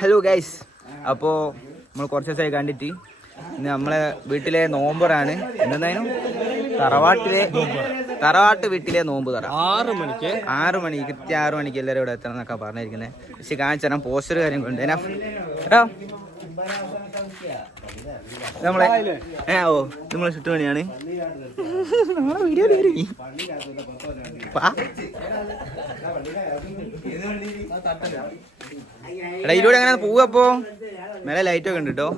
Hello guys, അപ്പോൾ നമ്മൾ കുറച്ച് ദിവസമായി കണ്ടിട്ട് ഇന്ന് നമ്മളെ വീട്ടിലെ നോമ്പറാണ്. എന്തായാലും തറവാട്ട് വീട്ടിലെ നോമ്പ് തറ 6 മണിക്ക് കൃത്യം 6 മണിക്ക് എല്ലാവരും ഇവിടെ എത്തണം എന്നൊക്കെ പറഞ്ഞിരിക്കുന്നത്. പക്ഷെ കാണിച്ചു തരാം, പോസ്റ്റർ കാര്യം കൊണ്ട് കേട്ടോ. നമ്മളെ നമ്മളെ ചുറ്റുമണിയാണ്. വീഡിയോ എടാ ഇതിലൂടെ അങ്ങനെ പോവപ്പോ മേലെ ലൈറ്റൊക്കെ ഉണ്ട് കേട്ടോ.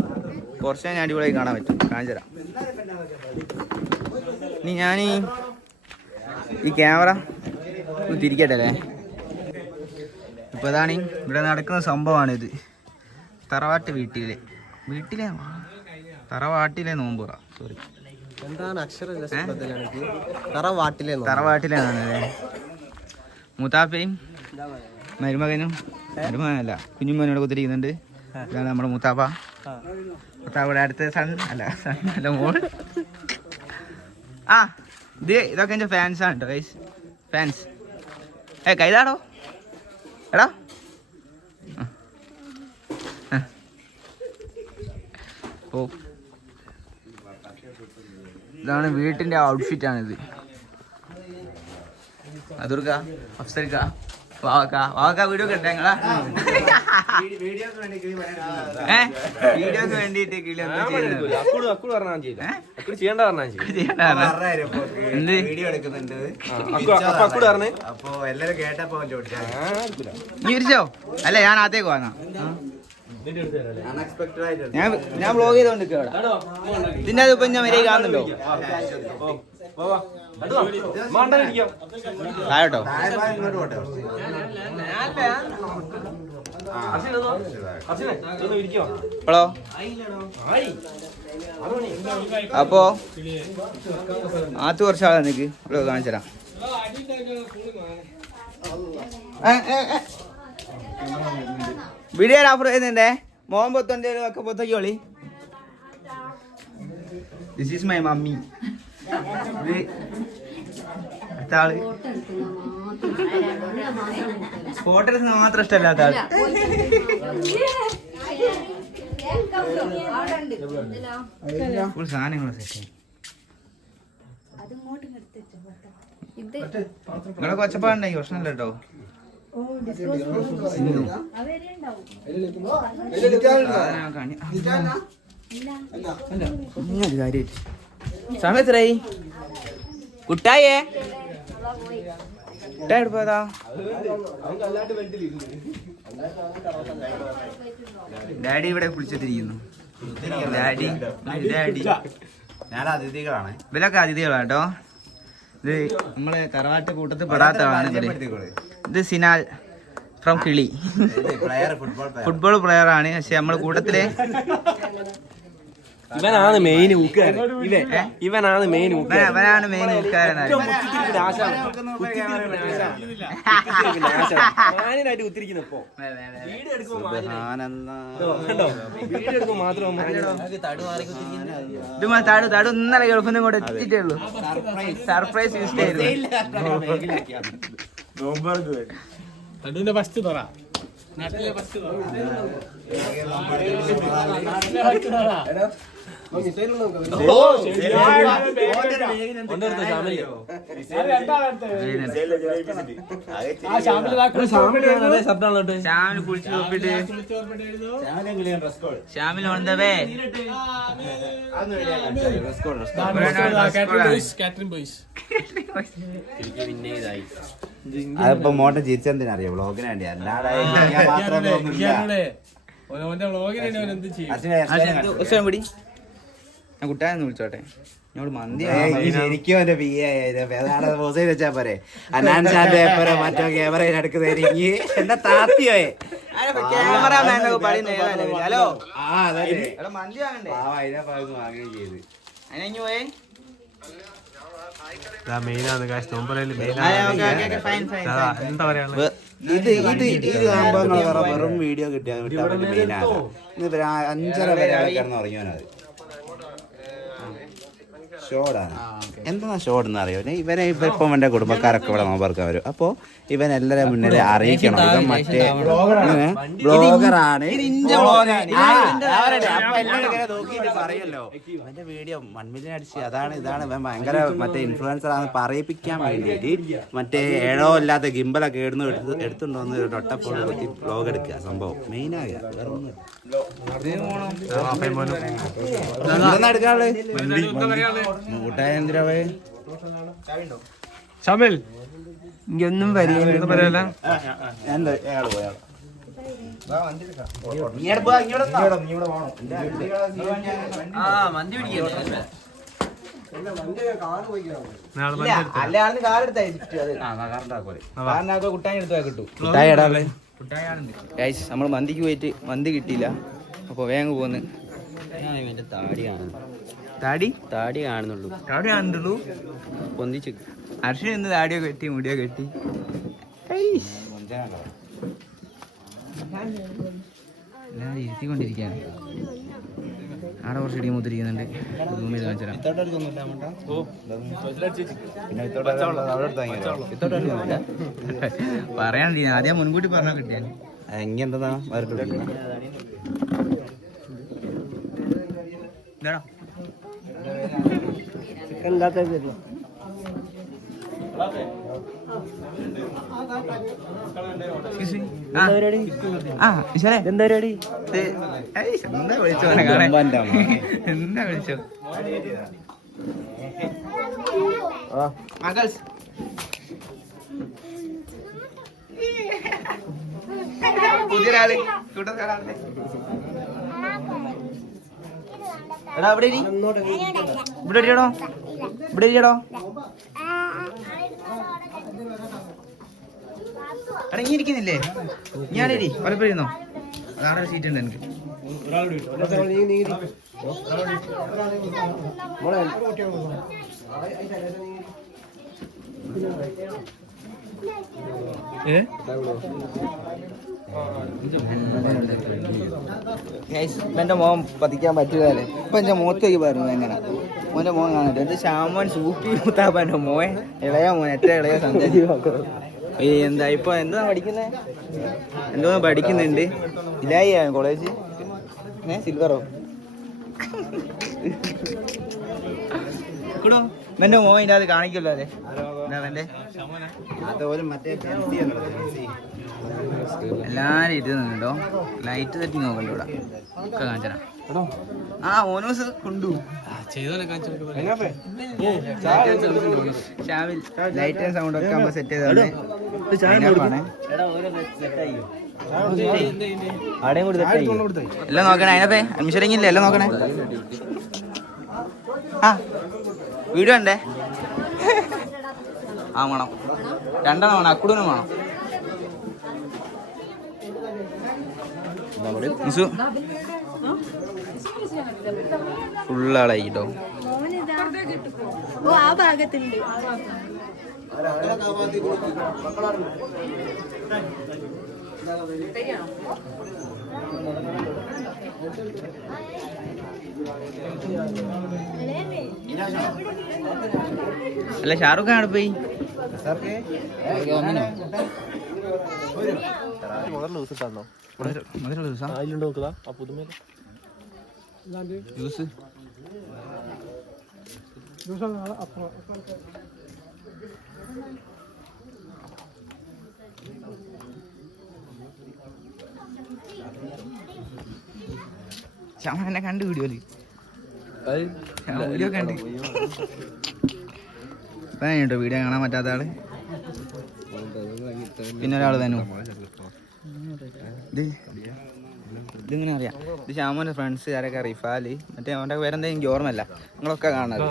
കുറച്ച് ഞാൻ അടിപൊളിയായി കാണാൻ പറ്റും, കാണിച്ചു തരാം. ഇനി ഞാൻ ഈ ക്യാമറ തിരിക്കട്ടെ അല്ലേ. ഇപ്പൊ ഇതാണ് ഇവിടെ നടക്കുന്ന സംഭവമാണിത്. തറവാട്ടിലെ നോമ്പുറ. സോറി, എന്താണ് തറവാട്ടിലെന്നാണല്ലേ. മൂത്താപ്പയും മരുമകനല്ല കുഞ്ഞുമോനോട് കുത്തിരിക്കുന്നുണ്ട്. ഇതാണ് നമ്മുടെ മൂത്താപ്പയുടെ അടുത്ത സൺ അല്ല മോൾ. ഇതൊക്കെ എൻ്റെ ഫാൻസാണ് കേട്ടോ ഗൈസ്, ഫാൻസ്. കൈതാടോ എടാ. ഓ, ഇതാണ് വീട്ടിൻ്റെ ഔട്ട്ഫിറ്റാണിത്. അതുർക്ക, അഫ്സൽക്ക, വാവക്ക വീഡിയോ കിട്ടാ നിങ്ങളാ. വീഡിയോക്ക് വേണ്ടിട്ട് ഇരിച്ചോ. അല്ല, ഞാൻ ആത്തേക്ക് വന്നാ ഞാൻ ബ്ലോഗ് ചെയ്തോണ്ട് ഇതിന്റെ അത് ഇപ്പൊ ഞാൻ വരെ കാണുന്നുണ്ടോ കേട്ടോ. ഹലോ, അപ്പോ ആദ്യ കുറച്ചാളാ നിനക്ക് ഇവിടെ കാണിച്ചു തരാം. വീഡിയോ ഓഫർ ചെയ്യുന്നുണ്ടേ. മോൻ പൊത്തോണ്ട് ഒക്കെ പൊത്തോളി. This is my mummy. ആള് ഫോട്ടോ എടുക്കുന്ന മാത്രം ഇഷ്ടമല്ലാത്ത ആള്. ഫുൾ സാധനങ്ങൾ സെറ്റ്. നിങ്ങളൊക്കെ ഒച്ചപ്പാടുണ്ടായി പ്രശ്നമല്ല കേട്ടോ. സമയം എത്രയായി? കുട്ടായേ കുട്ടായി എടുപ്പതാ. ഡാഡി ഇവിടെ കുളിച്ചെത്തിരിക്കുന്നു. ഡാഡി ഞാൻ അതിഥികളാണ്. ഇവരൊക്കെ അതിഥികളാണ് കേട്ടോ. ഇത് നമ്മളെ തറവാട്ട് കൂട്ടത്തിൽ പെടാത്തതാണ്. ഇത് സിനാൽ ഫ്രം കിളി, ഫുട്ബോൾ പ്ലെയർ ആണ്. പക്ഷെ നമ്മളെ കൂട്ടത്തിലെ ഇവനാണ് മെയിൻ ഊക്കാരൻ. തടു ഇന്നലെ ഗൾഫിനും കൂടെ എത്തിയിട്ടേ ഉള്ളൂ. സർപ്രൈസ് യൂസ് ചെയ്തു. Shamil on the way. അതിപ്പോ മോട്ടം ചിരിച്ചെന്തിനറിയാം, വ്ളോഗിന് വേണ്ടി. ഞാൻ കുട്ടായെന്ന് വിളിച്ചോട്ടെ. എന്നോട് മന്തി ശരിക്കും എന്റെ വെച്ചാ പോരെ. അനാൻസാന്റെ മറ്റോ ക്യാമറയിൽ എടുക്കുന്നതായിരിക്കും എന്റെ താത്തിയോയെ. ഹലോ, മന്തി വാങ്ങണ്ടേ? അതിനെ വാങ്ങുകയും ചെയ്ത് അതിനു പോയേ. വെറും വീഡിയോ കിട്ടിയാൽ മെയിനാണ്. 5:30 വരെ കിടന്ന് ഉറങ്ങിയോനത്. ഷോടാണ്. എന്താ ഷോടെന്ന് അറിയോ? ഇവനെ ഇപ്പം എൻ്റെ കുടുംബക്കാരൊക്കെ ഇവിടെ നോമ്പർക്ക് വരും. അപ്പോൾ ഇവൻ എല്ലാവരും മുന്നിൽ അറിയിക്കണം. ഇവൻ മറ്റേ ബ്ലോഗറാണ്. നോക്കിയിട്ട് പറയല്ലോ ഇവന്റെ വീഡിയോ 1 മില്യൺ അടിച്ച് അതാണ് ഇതാണ്. ഇവൻ ഭയങ്കര മറ്റേ ഇൻഫ്ലുവൻസർ ആണ് പറയിപ്പിക്കാൻ വേണ്ടിയിട്ട് മറ്റേ ഏഴോ ഇല്ലാത്ത ഗിംബലൊക്കെ എടുത്തുണ്ടോന്ന് ഒട്ടപ്പോൾ കുത്തി ബ്ലോഗ് എടുക്കുക. സംഭവം മെയിനാകുക വേറെ ഒന്നും ഷമിൽ ഇങ്ങൊന്നും പറയല്ല. നമ്മൾ മന്തിക്ക് പോയിട്ട് മന്തി കിട്ടിയില്ല. അപ്പൊ വേഗം പോന്ന് താടി കാണുന്നുള്ളൂ പൊന്തിച്ച് അർഷന് ഇന്ന് താടിയൊക്കെ കെട്ടി മുടിയൊക്കെ കെട്ടി എല്ലാവരും ഇരുത്തിക്കൊണ്ടിരിക്കുകയാണ്. ആടെ കുറച്ച് ഇടി മൂത്തിരിക്കുന്നുണ്ട്. റൂമിൽ പറയാൻ ആദ്യം മുൻകൂട്ടി പറഞ്ഞാൽ കിട്ടിയാൽ എങ്ങനെന്താ എന്താ വിളിച്ചോ പുതിയൊരാള് കൂട്ടത്തിലാളെ. എടാ ഇവിടെ ഇവിടെ ഇരിക്കടോ ഇവിടെ ഇരിക്കടോ. ഇറങ്ങിയിരിക്കുന്നില്ലേ? ഞാനേരി പലപ്പോഴും ഇരുന്നോ. അതാണ് ഒരു സീറ്റ് ഉണ്ട് എനിക്ക്. എന്റെ മോൻ പതിക്കാൻ പറ്റുകയല്ലേ. ഇപ്പൊ എന്റെ മുഖത്തേക്ക് പറഞ്ഞു എങ്ങനെ മോന്റെ മോൻ കാണട്ടെ. എന്റെ ശ്യാമോൻ സൂപ്പി മുത്താപ്പന്റെ മോൻ ഇളയ മോൻ ഏറ്റവും ഇളയ സന്തതി. എന്താ ഇപ്പൊ എന്താ പഠിക്കുന്നത്? എന്തോന്ന് പഠിക്കുന്നുണ്ട്. ഇല്ലായി കോളേജ് സിൽവറോ കൂടോ. എന്റെ മോൻ ഇതിൻ്റെ അത് കാണിക്കല്ലോ അല്ലേ. എന്താ എല്ലാരും ഇരുന്നുണ്ടോ. ലൈറ്റ് തട്ടി നോക്കല്ലോ ഇവിടെ ഒക്കെ കാണിച്ചാ. ആ ഓനോസ് കൊണ്ടു ലൈറ്റ് ആൻഡ് സൗണ്ട് ഒക്കെ നമ്മൾ സെറ്റ് ചെയ്താണ്. എല്ലാം നോക്കണേ. അതിനപ്പേ അഡ്മിഷൻ ഇറങ്ങിയില്ലേ? എല്ലാം നോക്കണേ. ആ വീഡിയോ ഉണ്ടേ. ആ വേണം 2 വേണം. അക്കുടനും വേണം. ഫുള്ളാളായി കേട്ടോ. ആ ഭാഗത്തുണ്ട്. അല്ല ഷാറുഖ് ഖാൻ പോയി. ശ്യാമൻ എന്നെ കണ്ട് വീഡിയോയില് വീഡിയോ കണ്ട് കേട്ടോ. വീഡിയോ കാണാൻ പറ്റാത്ത ആള്. പിന്നെ ഒരാള് തന്നെ ഇതിങ്ങനെ അറിയാം. ഇത് ശ്യാമോന്റെ ഫ്രണ്ട്സ് ആരൊക്കെ റിഫാല് മറ്റേ അവന്റെ പേരെന്താ എനിക്ക് ഓർമ്മല്ല. നിങ്ങളൊക്കെ കാണാറ്.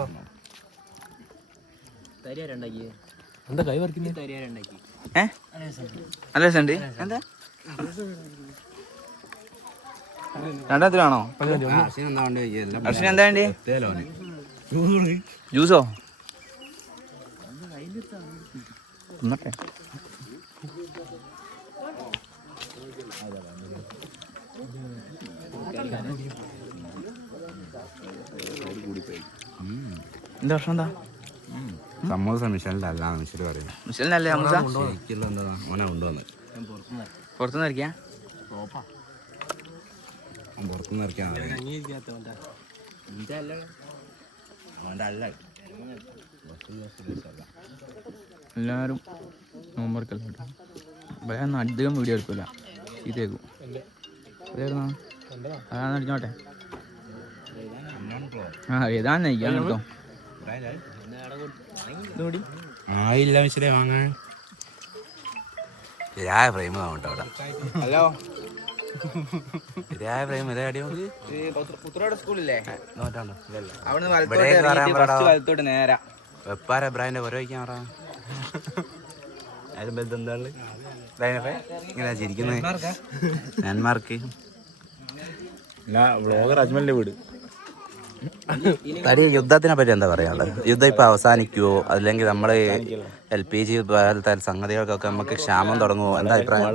നല്ല രസമുണ്ട്. എന്താ രണ്ടാമത്തിലാണോ? അർഷന് എന്താ വേണ്ടി? ജ്യൂസോ? എന്നൊക്കെ എന്താ പ്രശ്നം എന്താ? സമൂസ മിഷലിന്റെ അല്ല മിഷൽ പറയുന്നത്. മിഷലിനല്ലേ സമൂസ? എന്താ മോനെ കൊണ്ടുവന്ന് പുറത്തുനിന്ന് ഇറക്കിയാ? പുറത്തുനിന്ന് ഇറക്കിയാ എല്ലാവരും നോമ്പർക്കല്ലോ കേട്ടോ. ഇവിടെ ഒന്നും അധികം വീഡിയോ എടുക്കില്ല, ചീത്തയേക്കും. അതാന്ന് അടിച്ചോട്ടെ. ആ ഏതാന്ന് നയിക്കാൻ കേട്ടോ. ആയില്ല മിഷലെ വാങ്ങാൻ ഫ്രെയിം കേട്ടോ അവിടെ. Hello frame പുത്രയുടെ സ്കൂളില്ലേ? നോട്ടാണ്ടോ അവിടുന്ന് വലത്തോട്ട് നേരാ വെപ്പാര ബ്രാൻഡ് ഓരോ വയ്ക്കാൻ ഇങ്ങനെ ചിരിക്കുന്നത് ലാൻഡ്മാർക്ക് വ്ളോഗർ അജ്മലിന്റെ വീട്. തടി യുദ്ധത്തിനെ പറ്റി എന്താ പറയാനുള്ളത്? യുദ്ധം ഇപ്പൊ അവസാനിക്കുവോ അല്ലെങ്കിൽ നമ്മള് LPG പോലത്തെ സംഗതികൾക്കൊക്കെ നമുക്ക് ക്ഷാമം തുടങ്ങുമോ? എന്താ അഭിപ്രായം?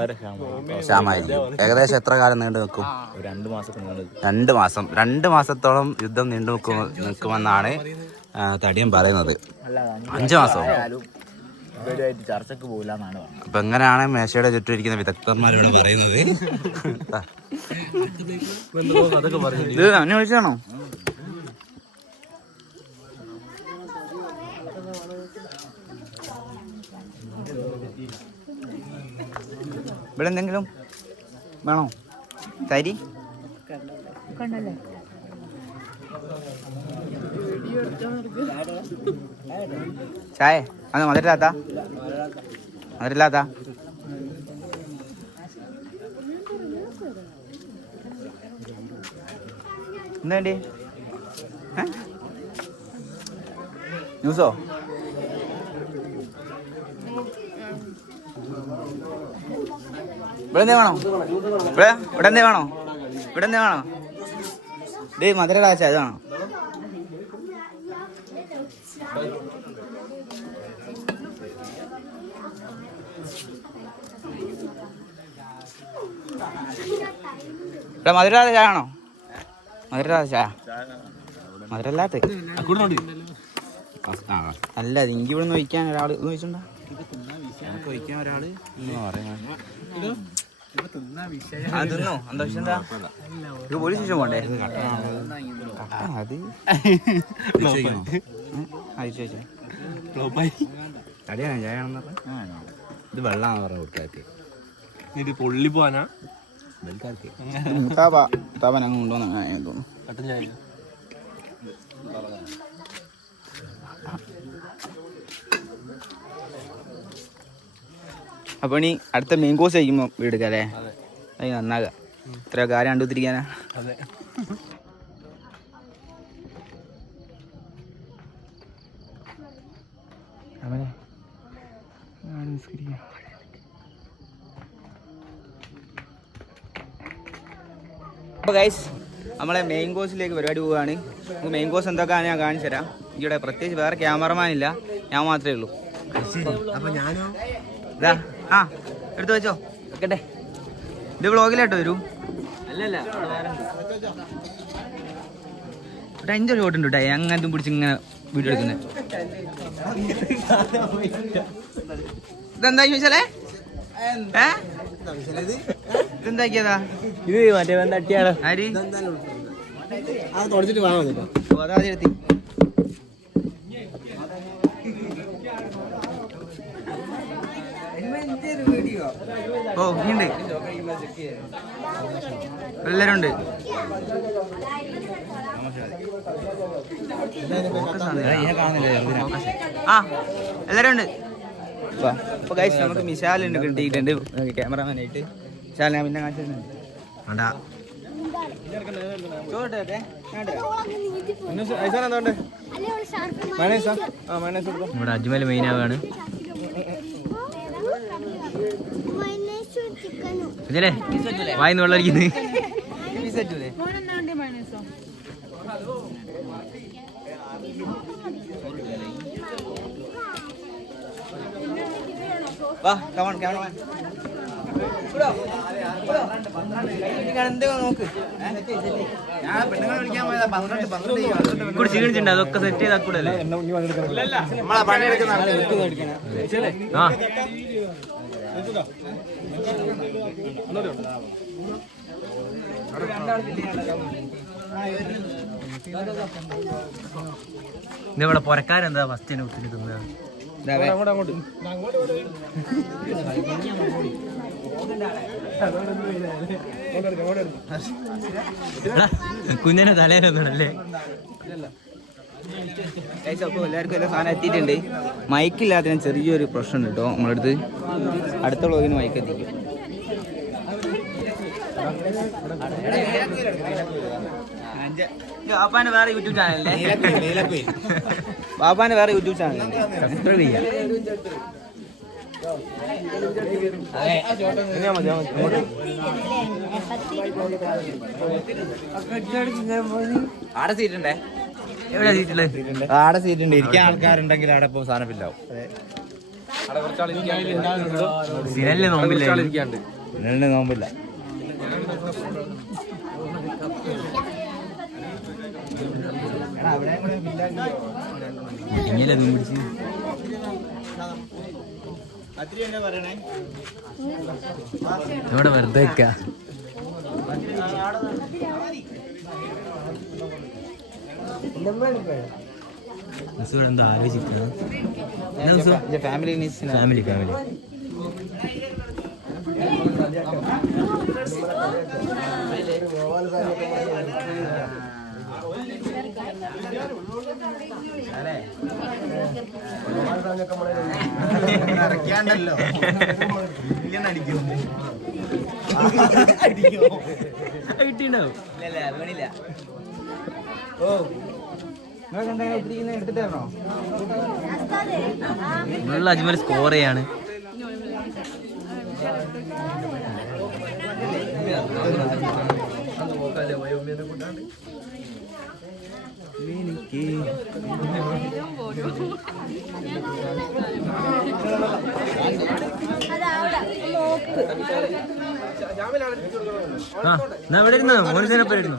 ക്ഷാമമായിരിക്കും. ഏകദേശം എത്ര കാലം നീണ്ടു നിൽക്കും? 2 മാസം. 2 മാസത്തോളം യുദ്ധം നീണ്ടു നിൽക്കുമെന്നാണ് തടിയൻ പറയുന്നത്. 5 മാസം. ചർച്ചക്ക് പോകില്ലെന്നാണ്. അപ്പൊ എങ്ങനെയാണ് മേശയുടെ ചുറ്റും ഇരിക്കുന്ന വിദഗ്ധന്മാരിവിടെ പറയുന്നത്? ഇത് അന്വേഷിച്ചാണോ? ഇവിടെ എന്തെങ്കിലും വേണോ? തരി ചായ അത് മധുരില്ലാത്ത എന്താ വേണ്ടി? ന്യൂസോ? ഇവിടെ എന്തേ വേണോ? ഇവിടെ എന്തേ വേണോ? ഡേ മധുര കാച്ച അത് വേണോ? ഇവിടെ മധുര ചായ ആണോ? ചായ മധുരല്ലാത്ത അല്ല. എനിക്ക് ഇവിടെ നിന്ന് വയ്ക്കാൻ ഒരാൾ ചോദിച്ചിട്ടുണ്ടോ? ഒഴിക്കാൻ ഒരാള് അതൊന്നോ എന്താ എന്താ പോലീസ് സ്റ്റേഷൻ പോണ്ടേ? അത് തടിയാണ് ചായയാണെന്ന് പറഞ്ഞ ഇത് വെള്ളമാണെന്ന് പറഞ്ഞ വീട്ടുകാർക്ക്. ഇത് പൊള്ളി പോവാനാ? മുത്താപ്പൻ അങ്ങ് കൊണ്ടുവന്ന തോന്നുന്നു. കട്ടൻ ചായ അപ്പൊ ഇനി അടുത്ത മെയിൻ കോഴ്സ് കഴിക്കുമ്പോ വീടെടുക്കാം അല്ലേ? അത് നന്നാകാം. ഇത്ര കാര്യം കണ്ടുത്തിരിക്കാനാ. അതെ. അപ്പോൾ ഗൈസ് നമ്മളെ മെയിൻ കോഴ്സിലേക്ക് പരിപാടി പോവുകയാണ്. നമുക്ക് മെയിൻ കോഴ്സ് എന്തൊക്കെയാണ് ഞാൻ കാണിച്ചു തരാം. ഇവിടെ പ്രത്യേകിച്ച് വേറെ ക്യാമറമാൻ ഇല്ല, ഞാൻ മാത്രമേ ഉള്ളൂ. ഇതാ എടുത്തു വെച്ചോ കേട്ടെ. ഇത് വ്ളോഗിലാട്ടോ വരൂ. ഇവിടെ എൻ്റെ ഒരു ഓട്ടുണ്ട് കേട്ടോ, അങ്ങനത്തെ പിടിച്ച് ഇങ്ങനെ വീഡിയോ എടുക്കുന്നത്. ഇതെന്താ ചോദിച്ചാലേ? ഇതെന്താക്കിയതാ? ഇത് മറ്റേ തട്ടിയാണ്. ആര് തുടച്ചിട്ട് വാങ്ങാൻ അതാദ്യം ഓ ഉണ്ട്, എല്ലാരും ഉണ്ട്. ആ എല്ലാരും ഉണ്ട്. അപ്പൊ ഗൈസ് നമുക്ക് മിശാലുണ്ട് കിട്ടിയിട്ടുണ്ട് ക്യാമറമാനായിട്ട്. മിശാൽ ഞാൻ പിന്നെ കാണിച്ചിട്ടുണ്ട്. ഇവിടെ അജ്മൽ മെയിൻ ആവുകയാണ്. ഇതിലേ വായിന്ന് വെള്ളം അടിക്കുന്നത്. വാ കമോൺ ക്യാമറമാൻ. നോക്ക്. ഞാൻ പെണ്ണുങ്ങളെ വിളിക്കാൻ പോയതാ 12 ക്ഷീണിച്ചിട്ടുണ്ട് അതൊക്കെ സെറ്റ് ചെയ്താക്കൂടല്ലേ നമ്മളെ പണിയെടുക്കുന്ന ആ ഇതവിടെ പൊരക്കാരെന്താ ഫസ്റ്റ് ഒത്തിരി തിന്നത് കുഞ്ഞിനെ തലേനൊന്നുമല്ലേ അപ്പോൾ എല്ലാവർക്കും എല്ലാ സാധനം എത്തിയിട്ടുണ്ട്. മൈക്കില്ലാത്തതിന് ചെറിയൊരു പ്രശ്നം കേട്ടോ നമ്മളടുത്ത്. അടുത്ത വ്ളോഗിന് മൈക്ക് എത്തിക്കും. ബാപ്പാന്റെ വേറെ യൂട്യൂബ് ചാനലല്ലേ? ബാപ്പാന്റെ വേറെ യൂട്യൂബ് ചാനലല്ലേ? സബ്സ്ക്രൈബ് ചെയ്യാം. ആടെ സീറ്റുണ്ടേ? എവിടെ സീറ്റുള്ളത്? ആടെ സീറ്റുണ്ട്. ഇരിക്കാൻ ആൾക്കാരുണ്ടെങ്കിൽ അവിടെ ഇപ്പൊ സാധനം ഫില്ലാവും. സിനല്ലേ നോമ്പില്ല നോമ്പില്ല. എങ്ങനെ പിടിച്ച് ഇവിടെ വെറുതെ എന്താ ആലോചിക്കുക ഫാമിലി ഫാമിലി ഫാമിലി ഇറക്കിയാണ്ടല്ലോ കിട്ടിണ്ടാവും. വീണില്ല. ഓ എടുത്തിട്ടാണോ അജ്മൽ സ്കോർ ചെയ്യാണ്. ആ എന്നാ ഇവിടെ ഇരുന്നോ മോനിച്ചേനപ്പം ഇരുന്നോ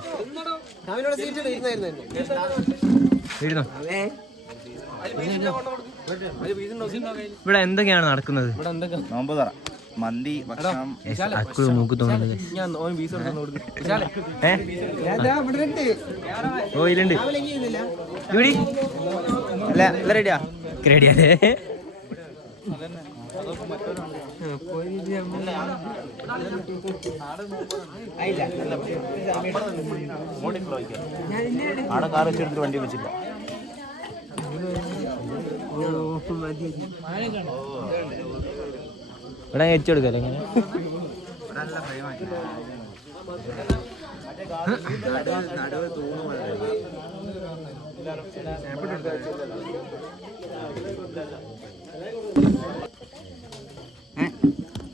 ഇരുന്നോ. ഇവിടെ എന്തൊക്കെയാണ് നടക്കുന്നത്? നോമ്പ് തുറ, മന്തി, ഭക്ഷണം. അക്കു മൂക്ക് തോന്നുന്നത്. ഓ ഇല്ലുണ്ട് ഇവിടെ അല്ല റെഡിയാ റെഡിയാലേ. ആടെ കാർ വെച്ചെടുത്തിട്ട് വണ്ടി വെച്ചില്ല. ഇവിടെ വെച്ചു കൊടുക്കല്ലേ ഇങ്ങനെ?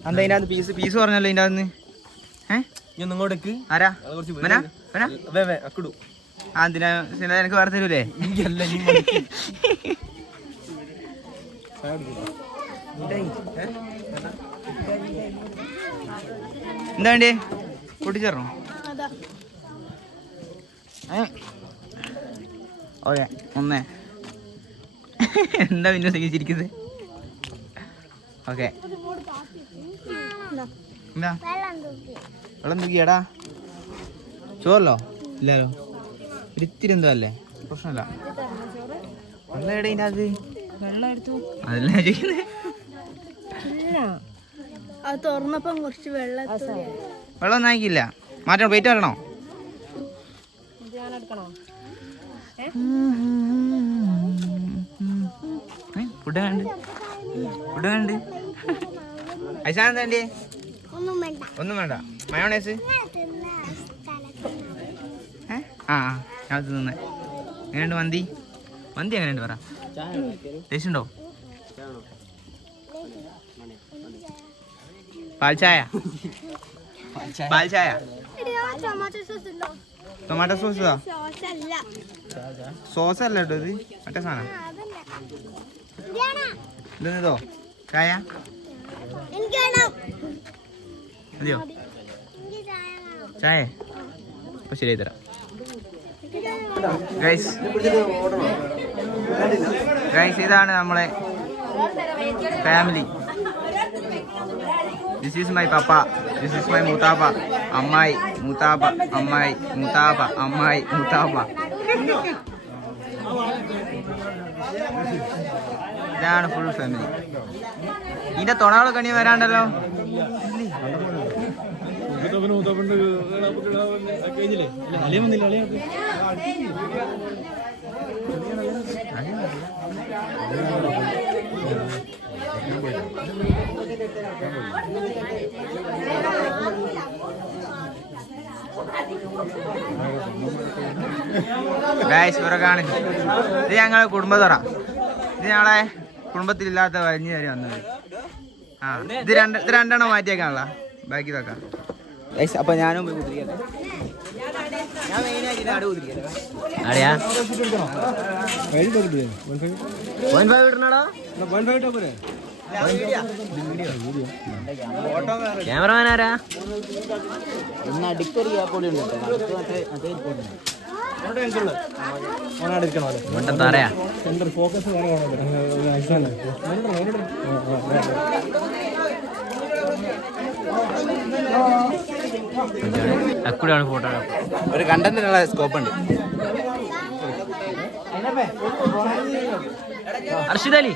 എന്താ ഇതിനകത്ത് പീസ് പറഞ്ഞല്ലോ ഇതിൻ്റെ അകത്ത്. ഇങ്ങോട്ടേക്ക് ആരാ അക്കിടു ആ എന്തിനാ എനിക്ക് വേറെ തരൂലേ? എന്താ വേണ്ടി പൊട്ടിച്ചേർന്നോ? ഓക്കെ ഒന്നേ. എന്താ പിന്നെ ചിരിക്കുന്നത്? ഓക്കെ എന്താ വെള്ളം തൂക്കിയാടാ? ചോറല്ലോ ഇല്ലല്ലോ. ഒരിത്തിരി എന്തോ അല്ലേ? പ്രശ്നമല്ല. വെള്ളം എവിടെ ഇതിനകത്ത്? അതല്ല ചെയ്യുന്നത്. വെള്ളം ഒന്നും ആയിക്കില്ല. മാറ്റണം. വെയിറ്റ് വരണോ? ഫുഡ് കണ്ട് ഐശാൻ എന്താ വേണ്ടി? ഒന്നും വേണ്ട. മയോണൈസ് ആ ഞാൻ തിന്നെ. എങ്ങനെയുണ്ട് മന്തി? എങ്ങനെയുണ്ട് പറ? ടേസ്റ്റ് ഉണ്ടോ? പാൽ ചായ ടൊമാറ്റോ സോസാ? സോസ് അല്ല കേട്ടോ ഇത്, മറ്റേ സാധനം. ഇതോ ചായ മതിയോ? ചായ അപ്പൊ ശരിയായി തരാം. ഗൈസ് ഇതാണ് നമ്മളെ ഫാമിലി. ദിസ് ഈസ് മൈ പപ്പ, ദിസ് ഈസ് മൈ മൂത്താപ്പ, അമ്മായി മൂത്താപ്പ, അമ്മായി മൂത്താപ്പ, അമ്മായി മൂത്താപ്പ. ഇതാണ് ഫുൾ ഫാമിലി. ഇതിന്റെ തൊണകൾ കണി വരാണ്ടല്ലോ. ഗൈസ് ഇവരെ കാണിച്ചു. ഇത് ഞങ്ങളെ കുടുംബത്തറ. ഇത് ഞങ്ങളെ കുടുംബത്തിലില്ലാത്ത വലിഞ്ഞ കാര്യം വന്നത്. ഇത് രണ്ടെണ്ണം മാറ്റിയേക്കാണല്ലോ, ബാക്കി ഇതൊക്കെ. അപ്പൊ ഞാനും പോയി കുതിരിക്കട്ടെ. ഞാൻ മെയിനായിട്ട് ആട് കുതിരിക്കട്ടെ. ആടെയാ ക്യാമറമാൻ ആരാ? ഇന്ന് അടിക്കൊരു ഗ്യാപ്പൊടി ഉണ്ട്. പറയാ അക്കൂടെയാണ് ഫോട്ടോ. ഒരു കണ്ടന്റിനുള്ള സ്കോപ്പ് ഉണ്ട്. അർഷിദ് അലി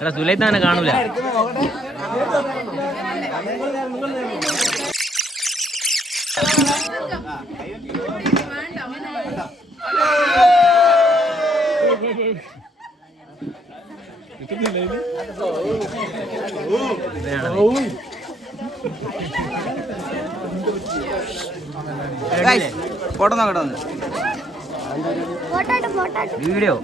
എടാ സുലൈത്താനെ കാണൂല. ഫോട്ടോ നോക്കട്ടെ വീഡിയോ.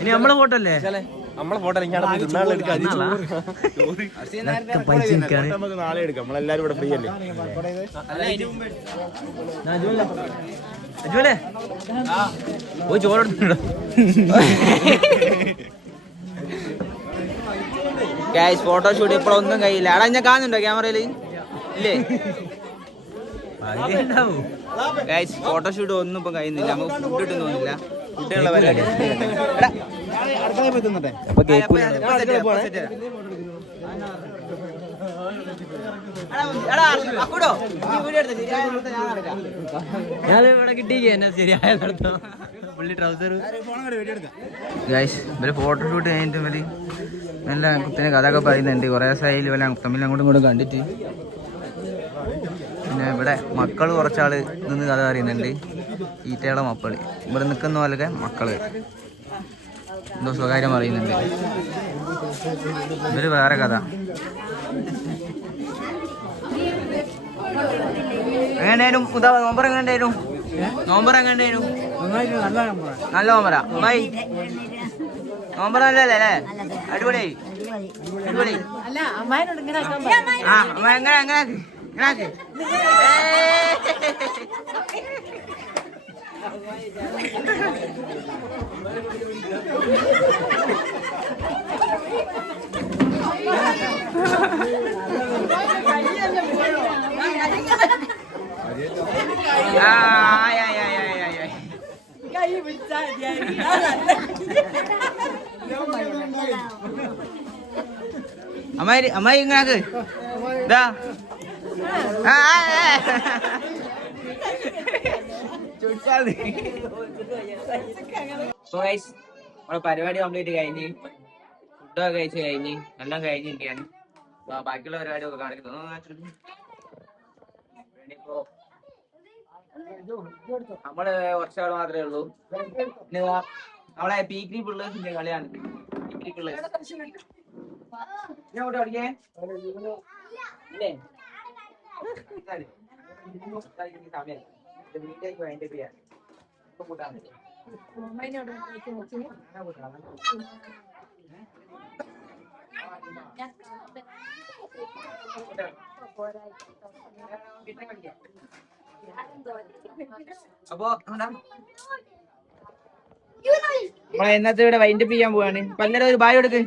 ഇനി നമ്മളെ ഫോട്ടോ അല്ലേ? നമ്മളെ ഫോട്ടോ നാളെ എടുക്കാം. നമ്മളെല്ലാരും ഇവിടെ ഫ്രീ അല്ലേ? പോയി ചോറെടുത്തിട്ടോ. ഫോട്ടോഷൂട്ട് ഇപ്പോഴൊന്നും കഴിയില്ല. അടാ ഞാൻ കാണുന്നുണ്ടോ ക്യാമറയില്? ഇല്ലേ ഫോട്ടോഷൂട്ട് ഒന്നും ഇപ്പം കഴിയുന്നില്ല. നമുക്ക് ഫുഡ് ഇട്ടൊന്നും തോന്നില്ല. കുട്ടികളുടെ പരിപാടി. ഞാനിവിടെ കിട്ടിയ ശരിയായ നടത്തം പുള്ളി ട്രൗസർ. ഇവര് ഫോട്ടോഷൂട്ട് കഴിഞ്ഞിട്ട് മതി നല്ല കുത്തിനെ കഥയൊക്കെ പറയുന്നുണ്ട്. കുറേ ദിവസമായി വല്ല തമ്മിൽ അങ്ങോട്ടും ഇങ്ങോട്ടും കണ്ടിട്ട്. പിന്നെ ഇവിടെ മക്കൾ കുറച്ചാൾ നിന്ന് കഥ പറയുന്നുണ്ട്. ഈറ്റയുടെ മക്കൾ ഇവിടെ നിൽക്കുന്ന പോലൊക്കെ മക്കള് എന്തോ സ്വകാര്യം പറയുന്നുണ്ട്. ഇവര് വേറെ കഥ. എങ്ങനെയായിരുന്നു നോമ്പർ? എങ്ങനെയായിരുന്നു നോമ്പർ? എങ്ങനെയായിരുന്നു? നല്ല നോമ്പറ ബൈ. നോമ്പർ നല്ലല്ലേ അല്ലേ? അടിപൊളിയായി അടിപൊളി. ആ എങ്ങനെ എങ്ങനെ അമ്മായി അമ്മായി ഇങ്ങാക്ക് ഇതാ നമ്മളെ പരിപാടി കംപ്ലീറ്റ് കഴിഞ്ഞ് ഫുഡൊക്കെ കഴിച്ച് കഴിഞ്ഞ് എല്ലാം കഴിഞ്ഞിരിക്കുകയാണ്. ബാക്കിയുള്ള പരിപാടിയൊക്കെ കാണിക്കുന്നു. ഇനിയിപ്പോ നമ്മള് കുറച്ചാൾ മാത്രമേ ഉള്ളൂ. പിന്നെ നമ്മളെ പീക്രി പിള്ളേഴ്സിന്റെ കളിയാണ്. പീക്രി പിള്ളേഴ്സ് ഞാൻ കൂടെ പഠിക്കേ ഇല്ലേ? സമയം വീട്ടിലേക്ക് വൈൻഡപ്പ് ചെയ്യാൻ. അപ്പൊ നമ്മളെ ഇന്നത്തെ ഇവിടെ വൈൻഡപ്പ് ചെയ്യാൻ പോവാണ്. അപ്പൊ എല്ലാവരും ഒരു ബായ് കൊടുക്ക്.